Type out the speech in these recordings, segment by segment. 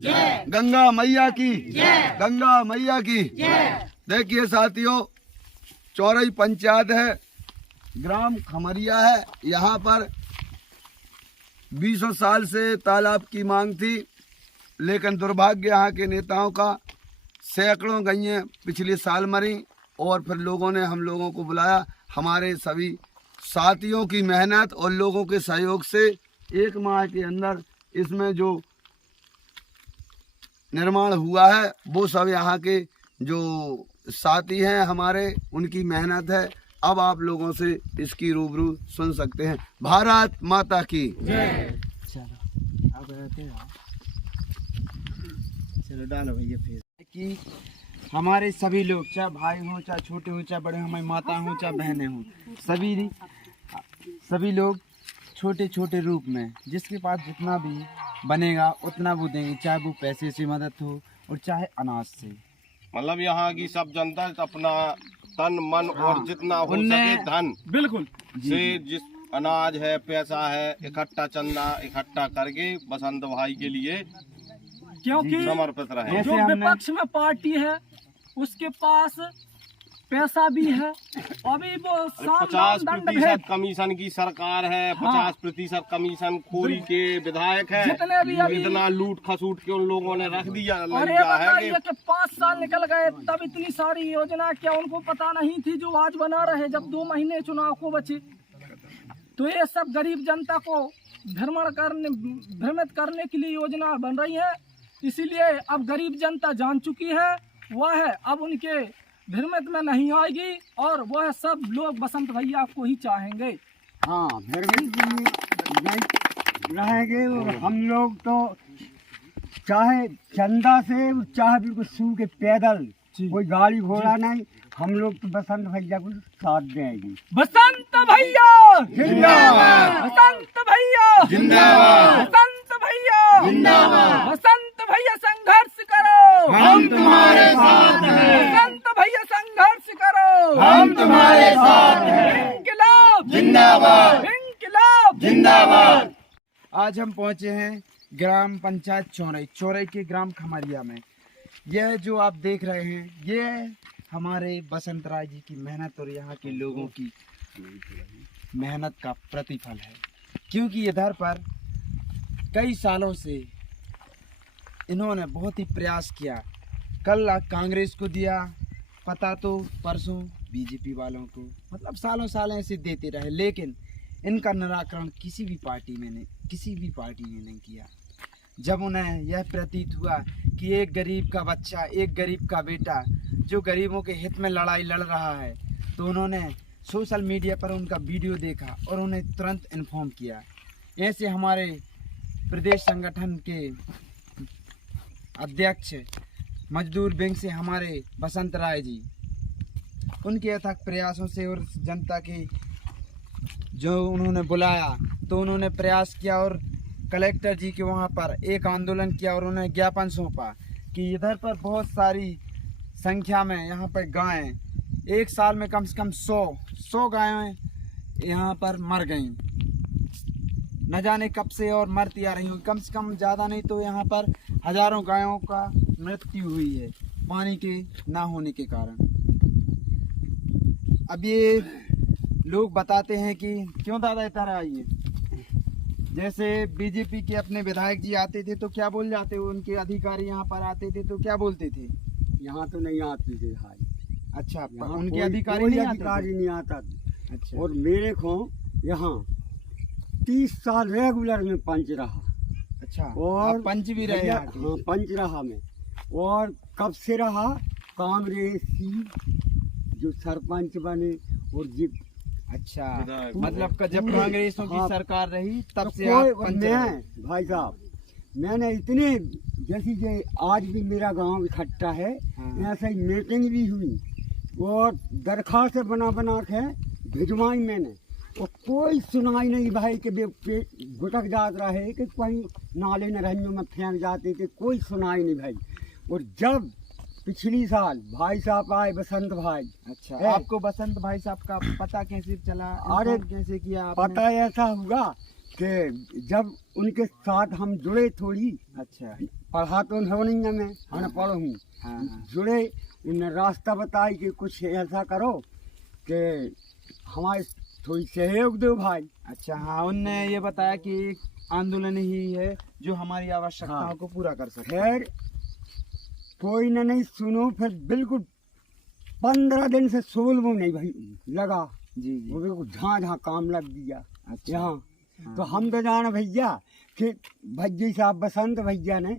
जय, गंगा मैया की जय, गंगा मैया की जय। देखिए साथियों, चौरई पंचायत है, ग्राम खमरिया है। यहाँ पर 20 साल से तालाब की मांग थी, लेकिन दुर्भाग्य यहाँ के नेताओं का, सैकड़ों गैयें पिछले साल मरी और फिर लोगों ने हम लोगों को बुलाया। हमारे सभी साथियों की मेहनत और लोगों के सहयोग से 1 माह के अंदर इसमें जो निर्माण हुआ है, वो सब यहाँ के जो साथी हैं हमारे, उनकी मेहनत है। अब आप लोगों से इसकी रूबरू सुन सकते हैं। भारत माता की जय। चलो डालो भैया फिर कि हमारे सभी लोग, चाहे भाई हों, चाहे छोटे हों, चाहे बड़े हों, हमारी माता हों, चाहे बहनें हों, सभी लोग छोटे छोटे रूप में जिसके पास जितना भी बनेगा उतना वो देंगे, चाहे वो पैसे से मदद हो और चाहे अनाज से। मतलब यहाँ की सब जनता अपना तन मन और जितना हो सके धन बिल्कुल से जिस अनाज है, पैसा है, इकट्ठा चंदा इकट्ठा करके बसंत भाई के लिए क्योंकि समर्पित रहे। जो विपक्ष में पार्टी है उसके पास पैसा भी है, अभी वो 50% कमीशन की सरकार है, 50% कमीशन खोरी के विधायक है, जितने भी अभी इतना लूट खसूट के उन लोगों ने रख दिया और ये बताइए कि 5 साल निकल गए तब इतनी सारी योजना, क्या उनको पता नहीं थी जो आज बना रहे जब 2 महीने चुनाव को बचे? तो ये सब गरीब जनता को भ्रमित करने के लिए योजना बन रही है। इसीलिए अब गरीब जनता जान चुकी है, वह है अब उनके भ्रमित में नहीं आएगी और वह सब लोग बसंत भैया को ही चाहेंगे। हाँ, भ्रमित नहीं रहेंगे। और हम लोग तो चाहे चंदा से, चाहे बिल्कुल सू के पैदल, कोई गाड़ी घोड़ा नहीं, हम लोग तो बसंत भैया को साथ देंगे। बसंत भैया जिंदाबाद, बसंत भैया जिंदाबाद, बसंत भैया जिंदाबाद। बसंत भैया संघर्ष करो, हम तुम्हारे साथ हैं, बसंत भैया संघर्ष करो, हम तुम्हारे साथ हैं। इंकिलाब जिंदाबाद, इंकिलाब जिंदाबाद। आज हम पहुंचे हैं ग्राम पंचायत चौरई के ग्राम खमरिया में। यह जो आप देख रहे हैं, ये हमारे बसंत राय जी की मेहनत और यहाँ के लोगों की मेहनत का प्रतिफल है, क्योंकि इधर पर कई सालों से इन्होंने बहुत ही प्रयास किया। कल कांग्रेस को दिया पता, तो परसों बीजेपी वालों को, मतलब सालों साल ऐसे देते रहे, लेकिन इनका निराकरण किसी भी पार्टी ने नहीं किया। जब उन्हें यह प्रतीत हुआ कि एक गरीब का बच्चा, एक गरीब का बेटा जो गरीबों के हित में लड़ाई लड़ रहा है, तो उन्होंने सोशल मीडिया पर उनका वीडियो देखा और उन्हें तुरंत इन्फॉर्म किया। ऐसे हमारे प्रदेश संगठन के अध्यक्ष मजदूर विंग से हमारे बसंत राय जी, उनके अथक प्रयासों से और जनता के जो उन्होंने बुलाया तो उन्होंने प्रयास किया और कलेक्टर जी के वहाँ पर एक आंदोलन किया और उन्हें ज्ञापन सौंपा कि इधर पर बहुत सारी संख्या में यहाँ पर गायें, एक साल में कम से कम 100 गायें यहाँ पर मर गईं, न जाने कब से और मरती आ रही हूँ। कम से कम ज़्यादा नहीं तो यहाँ पर हजारों गायों का मृत्यु हुई है पानी के ना होने के कारण। अब ये लोग बताते हैं कि क्यों दादा इधर आइए, जैसे बीजेपी के अपने विधायक जी आते थे तो क्या बोल जाते, उनके अधिकारी यहाँ पर आते थे तो क्या बोलते थे? यहाँ तो नहीं आते थे भाई। अच्छा, उनके अधिकारी नहीं आता। अच्छा। और मेरे को यहाँ 30 साल रेगुलर में पंच रहा। अच्छा, और पंच भी रहे? हाँ, पंच रहा मैं। और कब से रहा, कांग्रेस जो सरपंच बने और जिप। अच्छा, मतलब जब कांग्रेसों की सरकार रही तब से मैं भाई साहब, मैंने इतने जैसे कि आज भी मेरा गांव इकट्ठा है, ऐसा ही मीटिंग भी हुई और दरखास्त बना के भिजवाई मैंने, और कोई सुनाई नहीं भाई कि गुटक जात रहा है कि कहीं नाले नरहियों में फेंक जाते थे, कोई सुनाई नहीं भाई। और जब पिछली साल भाई साहब आए, बसंत भाई। अच्छा, आपको बसंत भाई साहब का पता कैसे चला? अरे कैसे किया आपने? पता ऐसा हुआ कि जब उनके साथ हम जुड़े थोड़ी, अच्छा। पढ़ा तो हो नहीं है, मैं अनपढ़ हूँ, हाँ। जुड़े, उन्हें रास्ता बताई कि कुछ ऐसा करो कि हमारे थोड़ी सहयोग दो भाई। अच्छा, हाँ, उनने ये बताया कि एक आंदोलन ही है जो हमारी आवश्यकताओं हाँ। को पूरा कर सकता है। खैर कोई न नहीं सुनो, फिर बिल्कुल 15 दिन से सोल वो नहीं भाई लगा, जी वो जी। बिल्कुल जहाँ काम लग दिया अच्छा। यहाँ। हाँ। तो हम तो जाना भैया कि भज्जी साहब बसंत भैया ने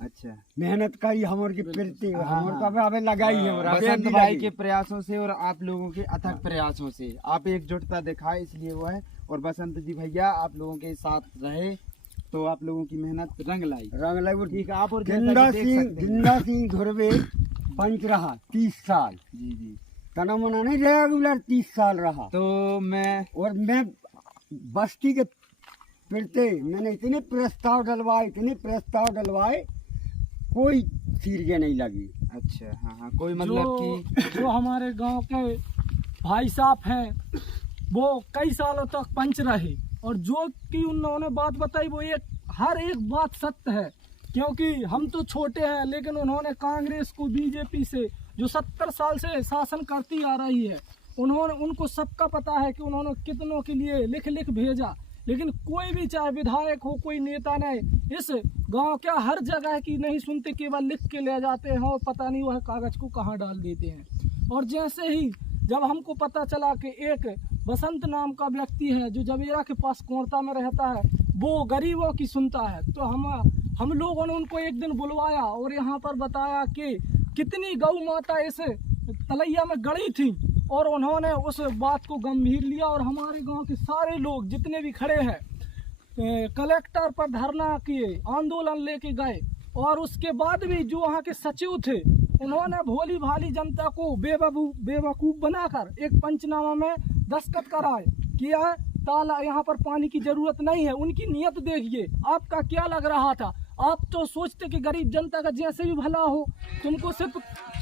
अच्छा, मेहनत करी हमर के प्रति, हाँ, हमर हाँ। तो अबे लगाई है, और अबे बसंत भी भाई लगी। के प्रयासों से और आप लोगों के अथक प्रयासों से आप एकजुटता दिखाए, इसलिए वो है। और बसंत जी भैया आप लोगों के साथ रहे तो आप लोगों की मेहनत रंग लाई। रंग लगे ठीक है, आप और जैसा गिंदा कि देख सिंह सकते हैं। गिंदा सिंह धुरवे पंच रहा 30 साल, जी जी। तना मना नहीं रेगुलर 30 साल रहा। तो मैं और मैं बस्ती के फिरते मैंने इतने प्रस्ताव डलवाए, कोई सीरिया नहीं लगी। अच्छा, हाँ हाँ, कोई मतलब कि जो हमारे गांव के भाई साहब हैं वो कई सालों तक पंच रहे, और जो कि उन्होंने बात बताई वो हर एक बात सत्य है, क्योंकि हम तो छोटे हैं लेकिन उन्होंने कांग्रेस को बीजेपी से जो 70 साल से शासन करती आ रही है, उनको सबका पता है कि उन्होंने कितनों के लिए लिख लिख भेजा, लेकिन कोई भी चाहे विधायक हो कोई नेता नहीं इस गांव क्या हर जगह की नहीं सुनते, केवल लिख के ले जाते हैं और पता नहीं वह कागज को कहाँ डाल देते हैं। और जैसे ही जब हमको पता चला कि एक बसंत नाम का व्यक्ति है जो जबेरा के पास कोरता में रहता है, वो गरीबों की सुनता है, तो हम लोगों ने उनको एक दिन बुलवाया और यहाँ पर बताया कि कितनी गौ माता इस तलैया में गड़ी थी, और उन्होंने उस बात को गंभीर लिया। और हमारे गांव के सारे लोग जितने भी खड़े हैं कलेक्टर पर धरना किए, आंदोलन लेके गए, और उसके बाद भी जो वहाँ के सचिव थे उन्होंने भोली भाली जनता को बेवकूफ बनाकर एक पंचनामा में दस्तखत कराए किया है, ताला यहाँ पर पानी की जरूरत नहीं है। उनकी नियत देखिए, आपका क्या लग रहा था, आप तो सोचते कि गरीब जनता का जैसे भी भला हो, तुमको सिर्फ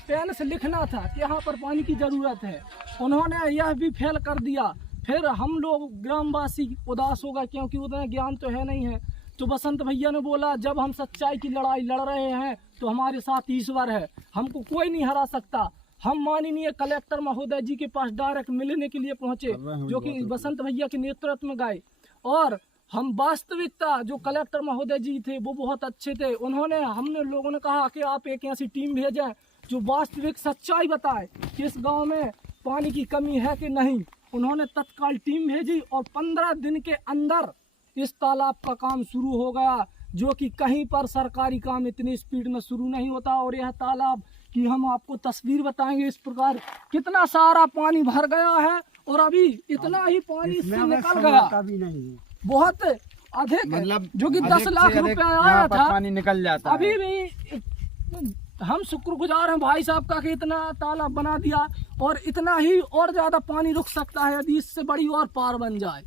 पेन से लिखना था कि यहाँ पर पानी की जरूरत है। उन्होंने यह भी फेल कर दिया। फिर हम लोग ग्रामवासी उदास हो गए, क्योंकि उतना ज्ञान तो है नहीं है। तो बसंत भैया ने बोला जब हम सच्चाई की लड़ाई लड़ रहे हैं तो हमारे साथ ईश्वर है, हमको कोई नहीं हरा सकता। हम माननीय कलेक्टर महोदय जी के पास डायरेक्ट मिलने के लिए पहुंचे, जो कि बसंत भैया के नेतृत्व में गए, और हम वास्तविकता जो कलेक्टर महोदय जी थे वो बहुत अच्छे थे। हमने लोगों ने कहा कि आप एक ऐसी टीम भेजें जो वास्तविक सच्चाई बताए कि इस गांव में पानी की कमी है कि नहीं। उन्होंने तत्काल टीम भेजी और 15 दिन के अंदर इस तालाब का काम शुरू हो गया, जो कि कहीं पर सरकारी काम इतनी स्पीड में शुरू नहीं होता। और यह तालाब की हम आपको तस्वीर बताएंगे इस प्रकार, कितना सारा पानी भर गया है और अभी इतना ही पानी इससे निकल गया, भी नहीं है। बहुत अधिक, मतलब जो कि अधिक 10 लाख से अधिक रुपए यहाँ आया पर था, पानी निकल जाता अभी है। भी हम शुक्रगुजार हैं भाई साहब का कि इतना तालाब बना दिया, और इतना ही और ज्यादा पानी रुक सकता है यदि इससे बड़ी और पार बन जाए।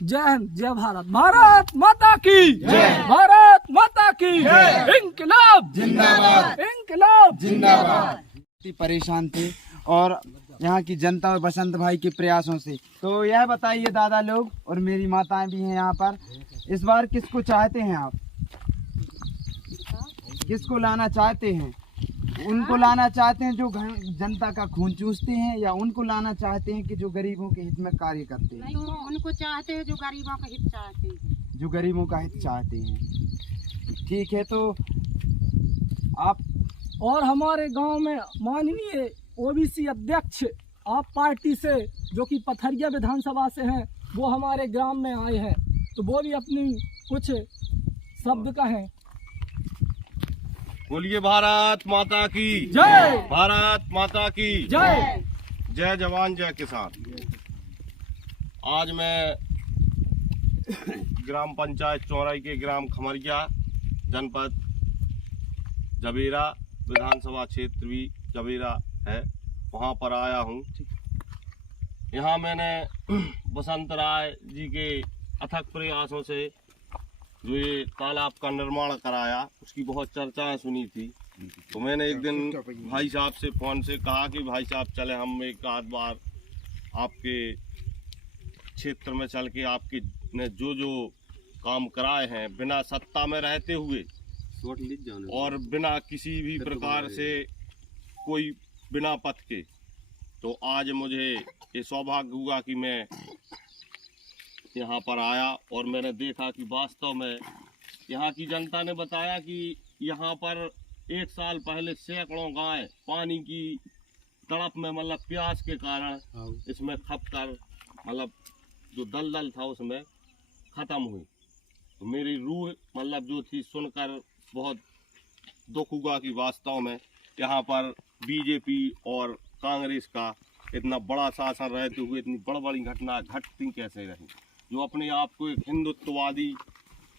जय हिंद, जय भारत, भारत माता की जय, भारत माता की जय, इंकलाब जिंदाबाद, इंकलाब जिंदाबाद। परेशान थे और यहाँ की जनता और बसंत भाई के प्रयासों से। तो यह बताइए दादा लोग और मेरी माताएं भी हैं यहाँ पर, इस बार किसको चाहते हैं आप, किसको लाना चाहते हैं? उनको लाना चाहते हैं जो जनता का खून चूसते हैं, या उनको लाना चाहते हैं कि जो गरीबों के हित में कार्य करते हैं? नहीं, उनको चाहते हैं जो गरीबों का हित चाहते हैं। जो गरीबों का हित चाहते हैं। ठीक है, तो आप और हमारे गांव में माननीय ओबीसी अध्यक्ष आप पार्टी से जो कि पथरिया विधानसभा से हैं, वो हमारे ग्राम में आए हैं, तो वो भी अपनी कुछ शब्द कहें। बोलिए भारत माता की जय, भारत माता की जय, जय जवान जय किसान। आज मैं ग्राम पंचायत चौराई के ग्राम खमरिया, जनपद जबेरा, विधानसभा क्षेत्र भी जबेरा है, वहाँ पर आया हूँ। यहाँ मैंने बसंत राय जी के अथक प्रयासों से जो ये तालाब का निर्माण कराया, उसकी बहुत चर्चाएं सुनी थी। तो मैंने एक दिन भाई साहब से फ़ोन से कहा कि भाई साहब चले हम एक आध बार आपके क्षेत्र में चल के आपके ने जो काम कराए हैं बिना सत्ता में रहते हुए और बिना किसी भी प्रकार से कोई बिना पथ के। तो आज मुझे ये सौभाग्य हुआ कि मैं यहाँ पर आया और मैंने देखा कि वास्तव में यहाँ की जनता ने बताया कि यहाँ पर 1 साल पहले सैकड़ों गाय पानी की तड़प में मतलब प्यास के कारण इसमें खप कर मतलब जो दलदल था उसमें ख़त्म हुई। तो मेरी रूह मतलब जो थी सुनकर बहुत दुख हुआ कि वास्तव में यहाँ पर बीजेपी और कांग्रेस का इतना बड़ा शासन रहते हुए इतनी बड़ी बड़ी घटना घटती कैसे रही। जो अपने आप को एक हिंदुत्ववादी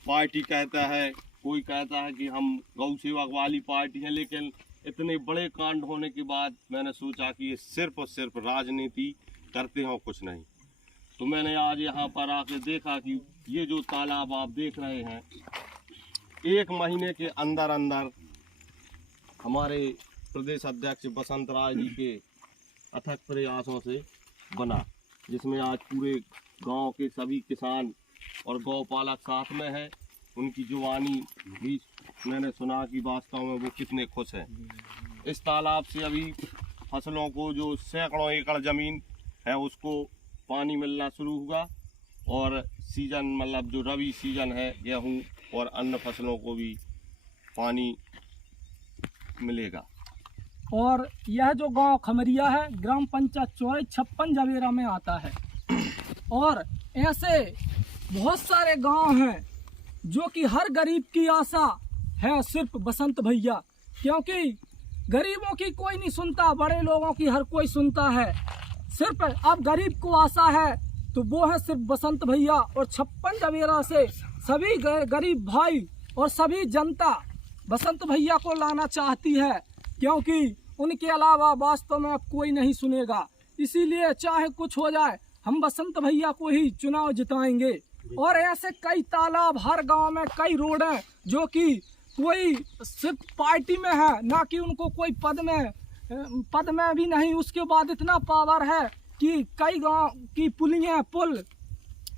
पार्टी कहता है, कोई कहता है कि हम गौ सेवक वाली पार्टी है, लेकिन इतने बड़े कांड होने के बाद मैंने सोचा कि ये सिर्फ और सिर्फ राजनीति करते हो, कुछ नहीं। तो मैंने आज यहाँ पर आके देखा कि ये जो तालाब आप देख रहे हैं 1 महीने के अंदर अंदर हमारे प्रदेश अध्यक्ष बसंत राय जी के अथक प्रयासों से बना, जिसमें आज पूरे गांव के सभी किसान और गौपालक साथ में है। उनकी जुबानी भी मैंने सुना कि वास्तव में वो कितने खुश हैं। इस तालाब से अभी फसलों को जो सैकड़ों एकड़ ज़मीन है उसको पानी मिलना शुरू हुआ और सीजन मतलब जो रबी सीजन है गेहूँ और अन्य फसलों को भी पानी मिलेगा। और यह जो गांव खमरिया है ग्राम पंचायत चौराई 56 जवेरा में आता है। और ऐसे बहुत सारे गांव हैं जो कि हर गरीब की आशा है सिर्फ बसंत भैया, क्योंकि गरीबों की कोई नहीं सुनता, बड़े लोगों की हर कोई सुनता है। सिर्फ अब गरीब को आशा है तो वो है सिर्फ बसंत भैया। और 56 जवेरा से सभी गरीब भाई और सभी जनता बसंत भैया को लाना चाहती है, क्योंकि उनके अलावा वास्तव में अब कोई नहीं सुनेगा। इसीलिए चाहे कुछ हो जाए हम बसंत भैया को ही चुनाव जिताएंगे। और ऐसे कई तालाब हर गांव में, कई रोड हैं जो कि कोई सिर्फ पार्टी में है, ना कि उनको कोई पद में भी नहीं। उसके बाद इतना पावर है कि कई गांव की पुल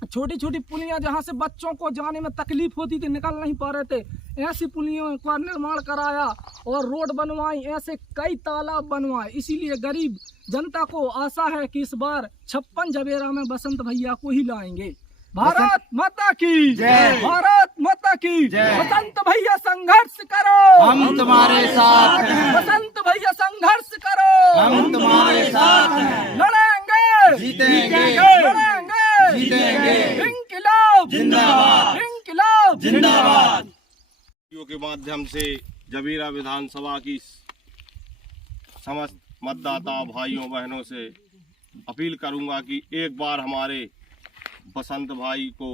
छोटी छोटी पुलियां जहां से बच्चों को जाने में तकलीफ होती थी, निकल नहीं पा रहे थे, ऐसी पुलियों का निर्माण कराया और रोड बनवाई, ऐसे कई तालाब बनवाए। इसीलिए गरीब जनता को आशा है कि इस बार 56 जवेरा में बसंत भैया को ही लाएंगे। भारत माता की जय, भारत माता की जय। बसंत भैया संघर्ष करो, हम तुम्हारे साथ हैं। बसंत भैया संघर्ष करो, हम तुम्हारे साथ हैं। लड़ेंगे, जीतेंगे, लड़ेंगे, जीतेंगे। इंकिलाब जिंदाबाद, इंकिलाब जिंदाबाद। के माध्यम से जबीरा विधानसभा की समस्त मतदाता भाइयों बहनों से अपील करूंगा कि एक बार हमारे बसंत भाई को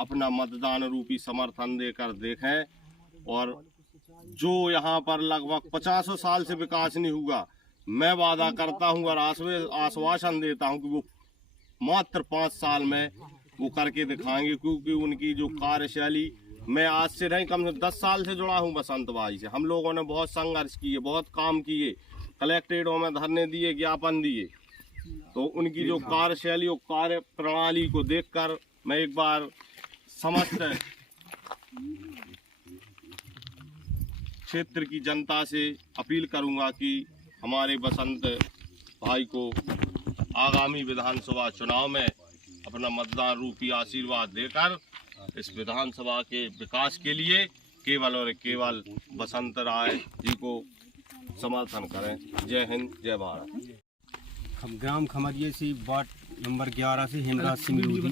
अपना मतदान रूपी समर्थन देकर देखें। और जो यहाँ पर लगभग 50 साल से विकास नहीं हुआ, मैं वादा करता हूँ और आश्वासन देता हूँ कि वो मात्र 5 साल में वो करके दिखाएंगे, क्योंकि उनकी जो कार्यशैली, मैं आज से नहीं कम से 10 साल से जुड़ा हूँ बसंत भाई से। हम लोगों ने बहुत संघर्ष किए, बहुत काम किए, कलेक्ट्रेटों में धरने दिए, ज्ञापन दिए। तो उनकी जो कार्यशैली और कार्य प्रणाली को देखकर मैं एक बार समस्त क्षेत्र की जनता से अपील करूंगा कि हमारे बसंत भाई को आगामी विधानसभा चुनाव में अपना मतदान रूपी आशीर्वाद देकर इस विधानसभा के विकास के लिए केवल और केवल बसंत राय जी को समर्थन करें। जय हिंद, जय भारत। ग्राम खमरिया से वार्ड नंबर 11 से हेमराज सिंह लोधी।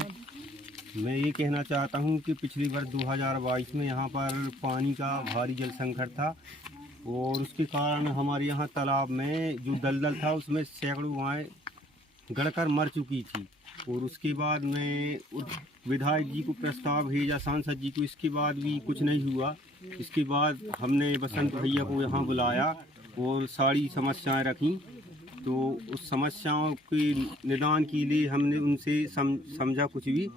मैं ये कहना चाहता हूँ कि पिछली वर्ष 2022 में यहाँ पर पानी का भारी जल संकट था और उसके कारण हमारे यहाँ तालाब में जो दलदल था उसमें सैकड़ों गायें गड़कर मर चुकी थी। और उसके बाद मैं विधायक जी को प्रस्ताव भेजा, सांसद जी को, इसके बाद भी कुछ नहीं हुआ। इसके बाद हमने बसंत भैया को यहाँ बुलाया और सारी समस्याएं रखी। तो उस समस्याओं के निदान के लिए हमने उनसे समझा कुछ भी।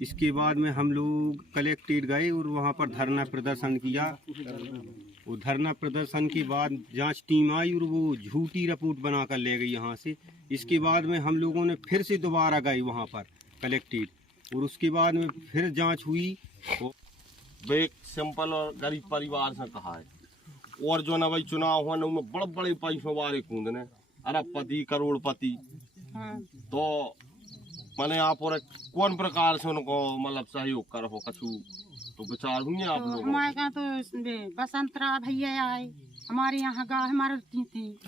इसके बाद में हम लोग कलेक्ट्रेट गए और वहाँ पर धरना प्रदर्शन किया। वो धरना प्रदर्शन के बाद जांच टीम आई और वो झूठी रिपोर्ट बना कर ले गई यहाँ से। इसके बाद में हम लोगों ने फिर से दोबारा गए वहाँ पर कलेक्ट्रेट, और उसके बाद में फिर जांच हुई। वे एक सिंपल और गरीब परिवार से कहा है और जो ना भाई चुनाव हुआ ना उनमें बड़े बड़े पैसों वाले कूदने अरबपति करोड़पति। हाँ। तो मैंने आप और कौन प्रकार से उनको मतलब सहयोग कर हो कछु तो विचार हुई आप तो लोग हमारे यहाँ तो बसंतराव भैया आए, हमारे यहाँ गाय मरती थी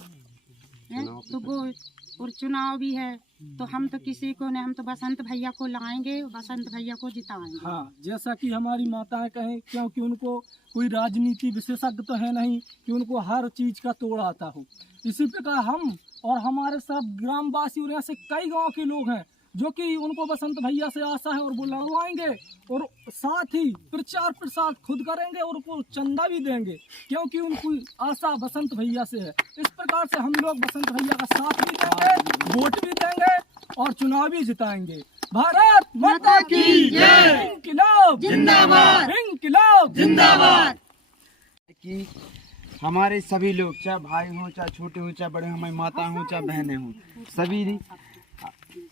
हैं? तो वो और चुनाव भी है तो हम तो किसी को नहीं, हम तो बसंत भैया को लाएंगे, बसंत भैया को जिताएंगे। हाँ, जैसा कि हमारी माताएं कहें, क्योंकि उनको कोई राजनीति विशेषज्ञ तो है नहीं कि उनको हर चीज का तोड़ आता हो। इसी प्रकार हम और हमारे सब ग्रामवासी और ऐसे कई गांव के लोग हैं जो कि उनको बसंत भैया से आशा है और वो लड़वाएंगे और साथ ही प्रचार प्रसार खुद करेंगे और उनको चंदा भी देंगे क्योंकि उनकी आशा बसंत भैया से है। इस प्रकार से हम लोग बसंत भैया का साथ भी देंगे, वोट भी देंगे और चुनाव भी जिताएंगे। भारत माता की जय। इंकिलाब जिंदाबाद, इंकिलाब जिंदाबाद। कि हमारे सभी लोग, चाहे भाई हों, चाहे छोटे हों, चाहे बड़े हों, हमारी माता हों, चाहे बहनें हों,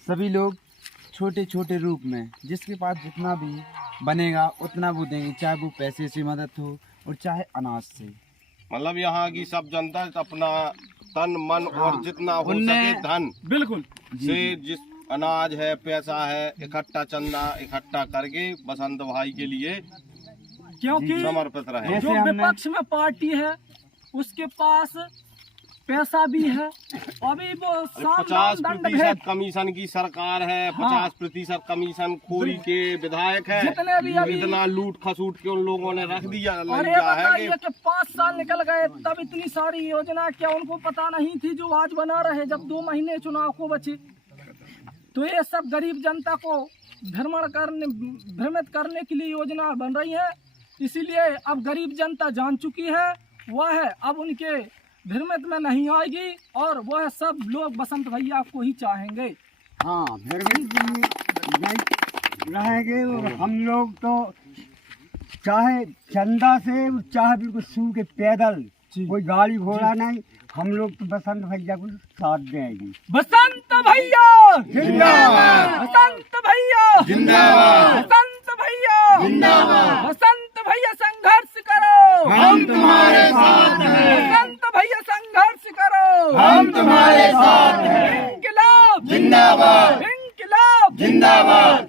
सभी लोग छोटे छोटे रूप में जिसके पास जितना भी बनेगा उतना वो देंगे, चाहे वो पैसे से मदद हो और चाहे अनाज से। मतलब यहाँ की सब जनता अपना तन मन और जितना हो सके धन बिल्कुल से जिस अनाज है पैसा है इकट्ठा चंदा इकट्ठा करके बसंत भाई के लिए क्योंकि समर्पित रहे। जो विपक्ष में पार्टी है उसके पास पैसा भी है, अभी वो 50% कमीशन की सरकार है, 50% कमीशन खोरी के विधायक है, जितने भी अभी इतना लूट खसूट के उन लोगों ने रख दिया और ये बताइए कि 5 साल निकल गए तब इतनी सारी योजना क्या उनको पता नहीं थी जो आज बना रहे जब 2 महीने चुनाव को बचे। तो ये सब गरीब जनता को भ्रमित करने के लिए योजना बन रही है, इसीलिए अब गरीब जनता जान चुकी है वह है अब उनके भ्रमित में नहीं आएगी और वह सब लोग बसंत भैया को ही चाहेंगे। हाँ, भ्रमित नहीं रहेंगे और हम लोग तो चाहे चंदा से चाहे बिल्कुल सू के पैदल, कोई गाड़ी घोड़ा नहीं, हम लोग तो बसंत भैया को साथ देंगे। बसंत भैया जिंदाबाद, बसंत भैया जिंदाबाद, बसंत भैया जिंदाबाद, बसंत भैया संघर्ष करो हम तुम्हारे साथ हैं, बसंत भैया संघर्ष करो हम तुम्हारे साथ हैं। इंकिलाब जिंदाबाद, इंकिलाब जिंदाबाद।